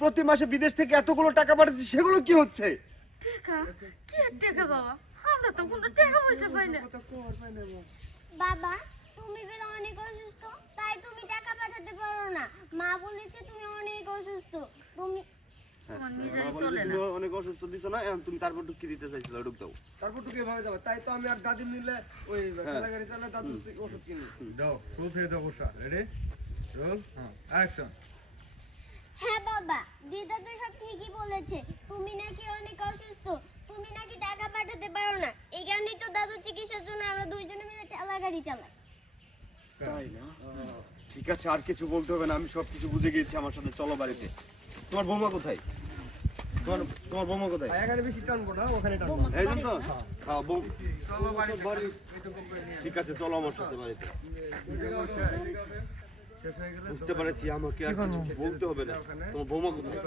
প্রতি মাসে বিদেশ থেকে এতগুলো টাকা পাঠাচ্ছি, সেগুলো কি হচ্ছে? টাকা? কি টাকা বাবা? আমরা তো কোনো টাকা পয়সা পাই না। বাবা, তুমি বলে অনেক অসুস্থ, তাই তুমি টাকা পাঠাতে পারো না। মা বলেছে তুমি অনেক অসুস্থ, তুমি আমার মিজারি চলে না। অনেক অসুস্থ দিছো না, এখন তুমি তারপর কি দিতে চাইছিলে ওটা দাও। তারপর তো কিভাবে যাবে? তাই তো আমি আর দাদি মিলে ওই ঠেলা গাড়ি চালা দাদু ওষুধ কিনি। দাও শুরু থেকে দাও বসা রেডি রোল অ্যাকশন। হ্যাঁ বাবা, দিদা তো সব ঠিকই বলেছে। তুমি নাকি অনেক অসুস্থ, তুমি নাকি টাকা পাঠাতে পারো না। এই কারণেই তো দাদুর চিকিৎসার জন্য আমরা দুইজনে মিলে ঠেলা গাড়ি চালাই। তাই না? ঠিক আছে, আর কিছু বলতে হবে না, আমি সবকিছু বুঝে গিয়েছি। আমার সাথে চলো বাড়িতে। তোমার বৌমা কোথায়? তোমার বৌমা কোথায়? এখানে বেশি টানবো না, ওখানে টানবো। এই জন্য তো হ্যাঁ চলো বাড়ি ঠিক আছে, চলো আমার সাথে বাড়িতে। শেষ হয়ে গেলে বুঝতে পারছি, আমাকে আর কিছু বলতে হবে না। তোমার বৌমা কোথায়?